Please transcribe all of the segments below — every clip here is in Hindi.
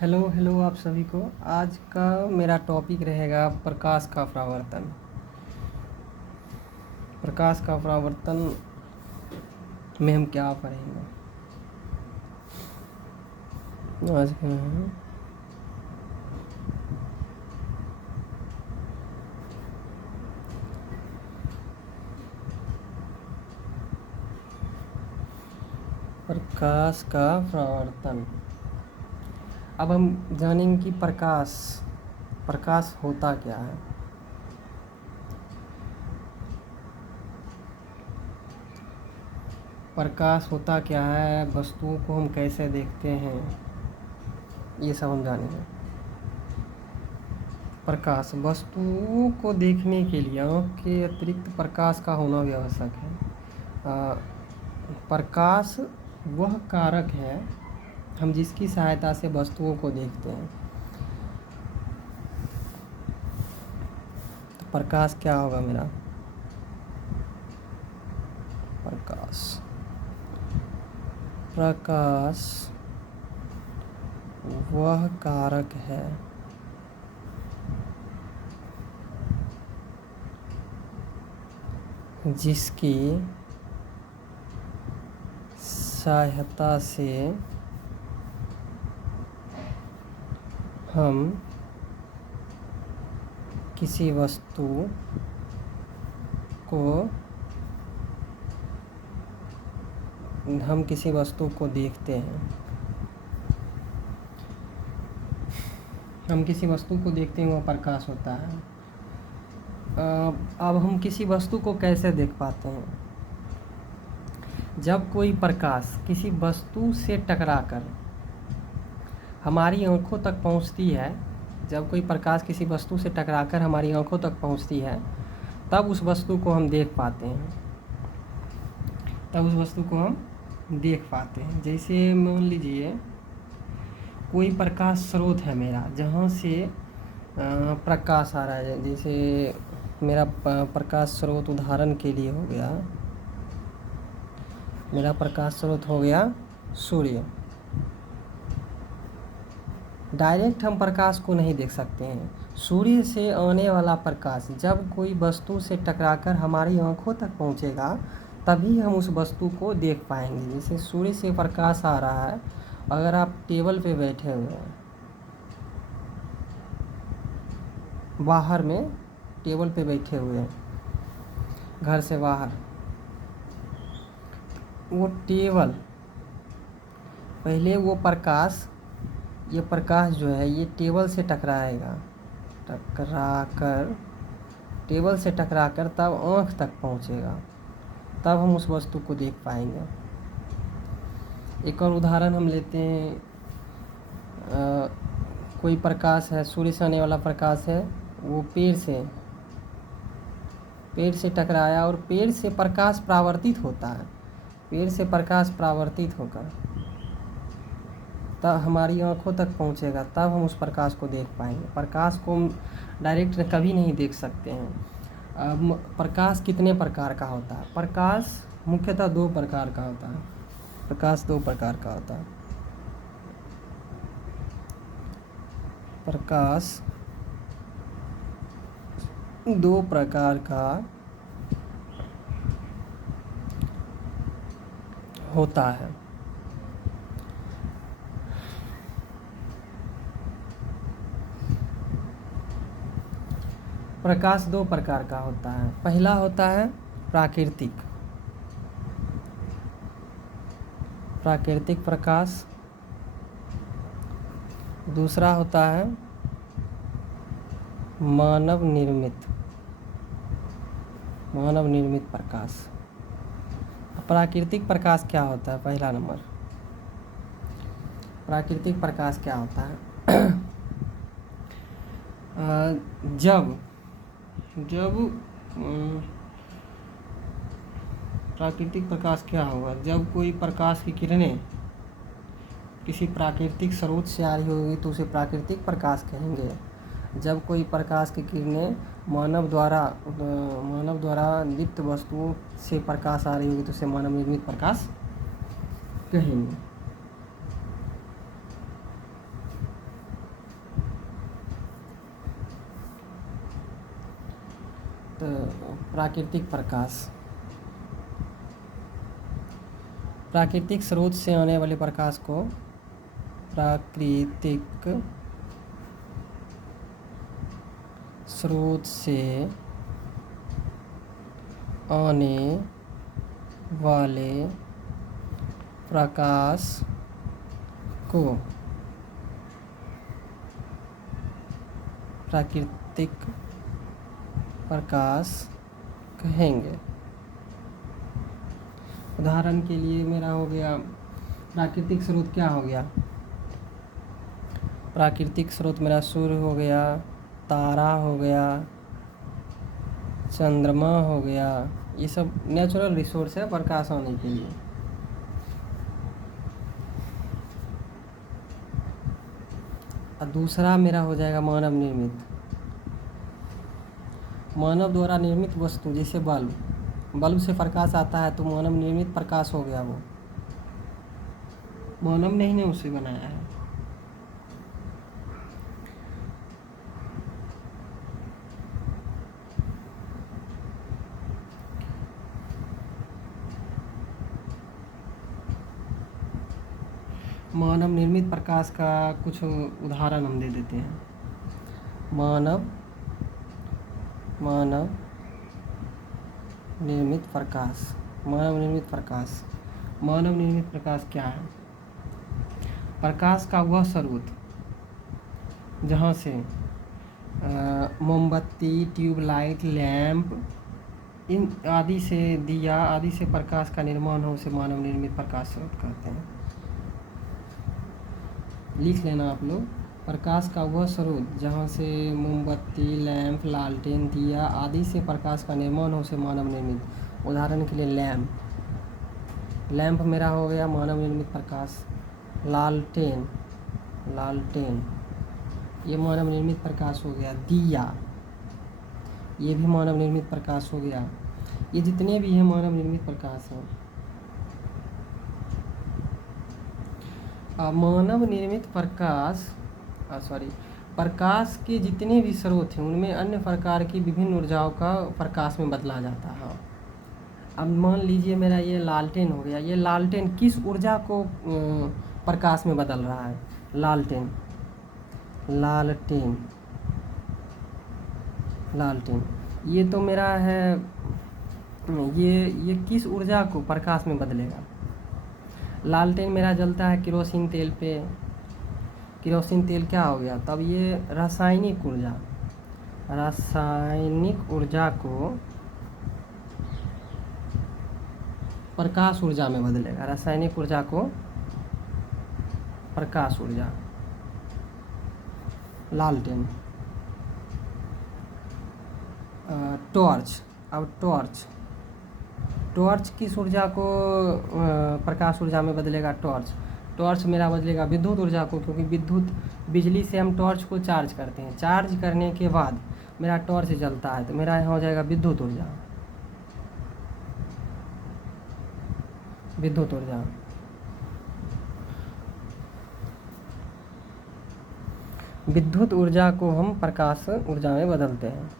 हेलो हेलो आप सभी को। आज का मेरा टॉपिक रहेगा प्रकाश का परावर्तन। प्रकाश का परावर्तन में हम क्या पढ़ेंगे आज का है प्रकाश का परावर्तन। अब हम जानेंगे कि प्रकाश प्रकाश होता क्या है। प्रकाश होता क्या है, वस्तुओं को हम कैसे देखते हैं, ये सब हम जानेंगे। प्रकाश वस्तुओं को देखने के लिए आँख के अतिरिक्त प्रकाश का होना भी आवश्यक है। प्रकाश वह कारक है हम जिसकी सहायता से वस्तुओं को देखते हैं। तो प्रकाश क्या होगा मेरा? प्रकाश वह कारक है जिसकी सहायता से हम किसी वस्तु को देखते हैं। हम किसी वस्तु को देखते हैं, वह प्रकाश होता है। अब हम किसी वस्तु को कैसे देख पाते हैं? जब कोई प्रकाश किसी वस्तु से टकराकर हमारी आँखों तक पहुँचती है, जब कोई प्रकाश किसी वस्तु से टकराकर हमारी आँखों तक पहुँचती है, तब उस वस्तु को हम देख पाते हैं। जैसे मान लीजिए कोई प्रकाश स्रोत है मेरा, जहाँ से प्रकाश आ रहा है। जैसे मेरा प्रकाश स्रोत उदाहरण के लिए हो गया, मेरा प्रकाश स्रोत हो गया सूर्य। डायरेक्ट हम प्रकाश को नहीं देख सकते हैं। सूर्य से आने वाला प्रकाश जब कोई वस्तु से टकराकर हमारी आँखों तक पहुँचेगा, तभी हम उस वस्तु को देख पाएंगे। जैसे सूर्य से प्रकाश आ रहा है, अगर आप टेबल पे बैठे हुए हैं, बाहर में टेबल पे बैठे हुए हैं, घर से बाहर, वो टेबल पहले वो प्रकाश, ये प्रकाश जो है ये टेबल से टकराकर तब आँख तक पहुँचेगा, तब हम उस वस्तु को देख पाएंगे। एक और उदाहरण हम लेते हैं। कोई प्रकाश है, सूर्य से आने वाला प्रकाश है, वो पेड़ से टकराया और पेड़ से प्रकाश परावर्तित होता है। पेड़ से प्रकाश परावर्तित होकर तब हमारी आँखों तक पहुँचेगा, तब हम उस प्रकाश को देख पाएंगे। प्रकाश को हम डायरेक्ट कभी नहीं देख सकते हैं। अब प्रकाश कितने प्रकार का होता है? प्रकाश मुख्यतः दो प्रकार का होता है। प्रकाश दो प्रकार का होता है। प्रकाश दो प्रकार का होता है। प्रकाश दो प्रकार का होता है। पहला होता है प्राकृतिक प्रकाश। दूसरा होता है मानव निर्मित प्रकाश। प्राकृतिक प्रकाश क्या होता है? पहला नंबर, प्राकृतिक प्रकाश क्या होता है? जब प्राकृतिक प्रकाश क्या होगा? जब कोई प्रकाश की किरणें किसी प्राकृतिक स्रोत से आ रही होगी तो उसे प्राकृतिक प्रकाश कहेंगे। जब कोई प्रकाश की किरणें मानव द्वारा दीप्त वस्तुओं से प्रकाश आ रही होगी तो उसे मानव निर्मित प्रकाश कहेंगे। तो प्राकृतिक प्रकाश, प्राकृतिक स्रोत से आने वाले प्रकाश को प्राकृतिक स्रोत से आने वाले प्रकाश को प्राकृतिक प्रकाश कहेंगे। उदाहरण के लिए मेरा हो गया प्राकृतिक स्रोत, क्या हो गया प्राकृतिक स्रोत मेरा सूर्य हो गया, तारा हो गया, चंद्रमा हो गया, ये सब नेचुरल रिसोर्स है प्रकाश आने के लिए। और दूसरा मेरा हो जाएगा मानव निर्मित, मानव द्वारा निर्मित वस्तु जैसे बल्ब, बल्ब से प्रकाश आता है तो मानव निर्मित प्रकाश हो गया, वो मानव नहीं ने उसे बनाया है। मानव निर्मित प्रकाश का कुछ उदाहरण हम दे देते हैं। मानव निर्मित प्रकाश, मानव निर्मित प्रकाश, मानव निर्मित प्रकाश क्या है? प्रकाश का वह स्रोत जहाँ से मोमबत्ती, ट्यूबलाइट, लैंप इन आदि से, दिया आदि से प्रकाश का निर्माण हो, उसे मानव निर्मित प्रकाश स्रोत कहते हैं। लिख लेना आप लोग, प्रकाश का वह स्रोत जहाँ से मोमबत्ती, लैंप, लालटेन, दिया आदि से प्रकाश का निर्माण हो, उसे मानव निर्मित। उदाहरण के लिए लैंप, लैंप मेरा हो गया मानव निर्मित प्रकाश। लालटेन, लालटेन ये मानव निर्मित प्रकाश हो गया। दिया ये भी मानव निर्मित प्रकाश हो गया। ये जितने भी हैं मानव निर्मित प्रकाश हैं। मानव निर्मित प्रकाश प्रकाश के जितने भी स्रोत हैं उनमें अन्य प्रकार की विभिन्न ऊर्जाओं का प्रकाश में बदला जाता है। अब मान लीजिए मेरा ये लालटेन हो गया, ये लालटेन किस ऊर्जा को प्रकाश में बदल रहा है? लालटेन, लालटेन, लालटेन ये तो मेरा है, ये किस ऊर्जा को प्रकाश में बदलेगा? लालटेन मेरा जलता है केरोसिन तेल पे, केरोसिन तेल क्या हो गया? तब ये रासायनिक ऊर्जा, रासायनिक ऊर्जा को प्रकाश ऊर्जा में बदलेगा। रासायनिक ऊर्जा को प्रकाश ऊर्जा, लालटेन। टॉर्च, अब टॉर्च, टॉर्च किस ऊर्जा को प्रकाश ऊर्जा में बदलेगा? टॉर्च, टॉर्च मेरा बदलेगा विद्युत ऊर्जा को, क्योंकि विद्युत बिजली से हम टॉर्च को चार्ज करते हैं। चार्ज करने के बाद मेरा टॉर्च जलता है तो मेरा यहाँ हो जाएगा विद्युत ऊर्जा, विद्युत ऊर्जा। विद्युत ऊर्जा को हम प्रकाश ऊर्जा में बदलते हैं।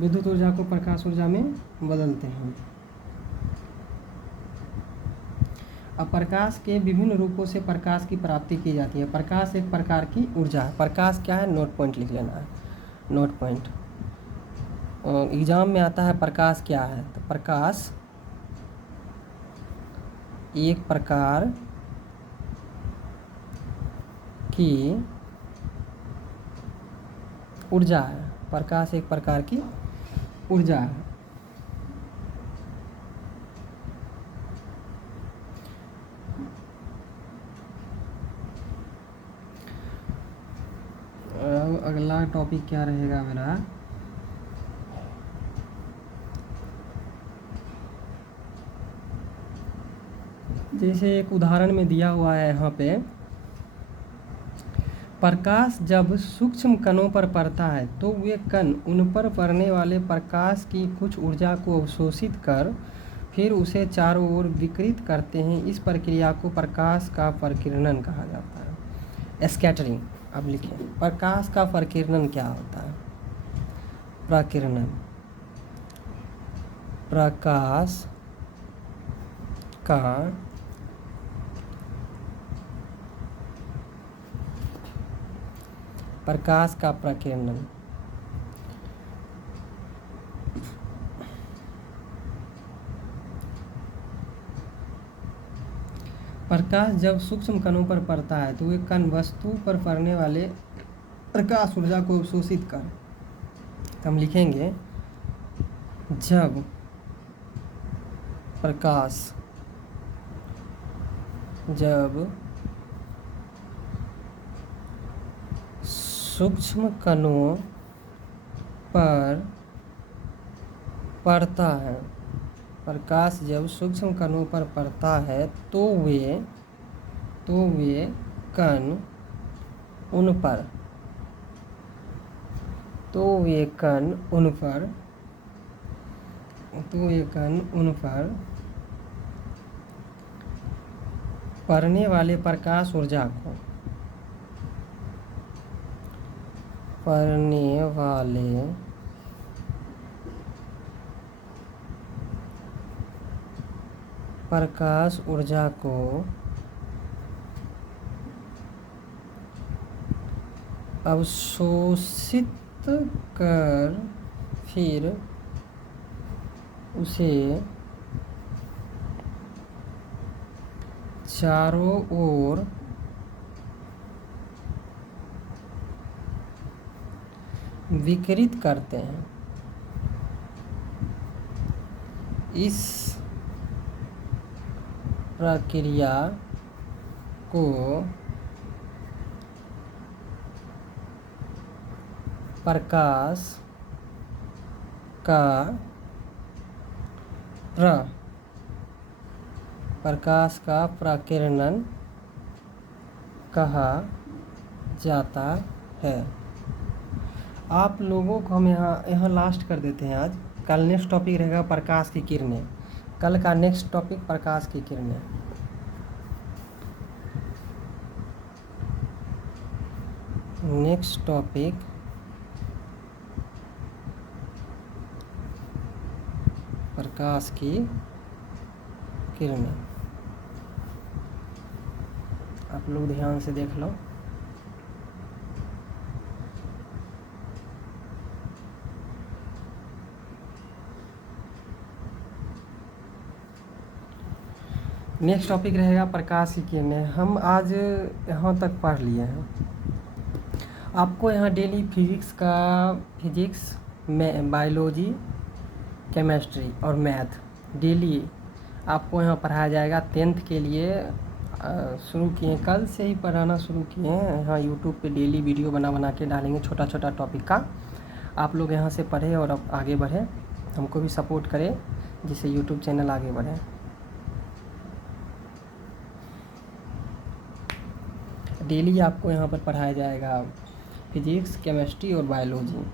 विद्युत ऊर्जा को प्रकाश ऊर्जा में बदलते हैं। अब प्रकाश के विभिन्न रूपों से प्रकाश की प्राप्ति की जाती है। प्रकाश एक प्रकार की ऊर्जा है। प्रकाश क्या है? नोट पॉइंट लिख लेना है, नोट पॉइंट। एग्जाम में आता है प्रकाश क्या है, तो प्रकाश एक प्रकार की ऊर्जा है। प्रकाश एक प्रकार की ऊर्जा है। अगला टॉपिक क्या रहेगा मेरा? जैसे एक उदाहरण में दिया हुआ है यहाँ पे, प्रकाश जब सूक्ष्म कणों पर पड़ता है तो वे कण उन पर पड़ने वाले प्रकाश की कुछ ऊर्जा को अवशोषित कर फिर उसे चारों ओर विकिरित करते हैं। इस प्रक्रिया को प्रकाश का प्रकीर्णन कहा जाता है, स्कैटरिंग। अब लिखें, प्रकाश का प्रकीर्णन क्या होता है? प्रकीर्णन, प्रकाश का प्रकीर्णन प्रकाश जब सूक्ष्म कणों पर पड़ता है तो वे कण वस्तु पर पड़ने वाले प्रकाश ऊर्जा को अवशोषित कर, हम लिखेंगे जब प्रकाश सूक्ष्म कणों पर पड़ता है, प्रकाश जब सूक्ष्म कणों पर पड़ता है तो वे कण उन पर पड़ने वाले प्रकाश ऊर्जा को अवशोषित कर फिर उसे चारों ओर विकिरित करते हैं। इस प्रक्रिया को प्रकाश का प्रकीर्णन कहा जाता है। आप लोगों को हम यहाँ लास्ट कर देते हैं आज। कल नेक्स्ट टॉपिक रहेगा प्रकाश की किरणें। कल का नेक्स्ट टॉपिक प्रकाश की किरणें। नेक्स्ट टॉपिक प्रकाश की किरणें। आप लोग ध्यान से देख लो। नेक्स्ट टॉपिक रहेगा प्रकाश की किरणें। हम आज यहाँ तक पढ़ लिए हैं। आपको यहाँ डेली फिजिक्स में बायोलॉजी, केमिस्ट्री और मैथ डेली आपको यहाँ पढ़ाया जाएगा। 10th के लिए शुरू किए, कल से ही पढ़ाना शुरू किए हैं। यहाँ यूट्यूब पे डेली वीडियो बना के डालेंगे छोटा छोटा टॉपिक का। आप लोग यहाँ से पढ़ें और अब आगे बढ़ें, हमको भी सपोर्ट करें जिससे यूट्यूब चैनल आगे बढ़े। डेली आपको यहाँ पर पढ़ाया जाएगा फिजिक्स, केमिस्ट्री और बायोलॉजी।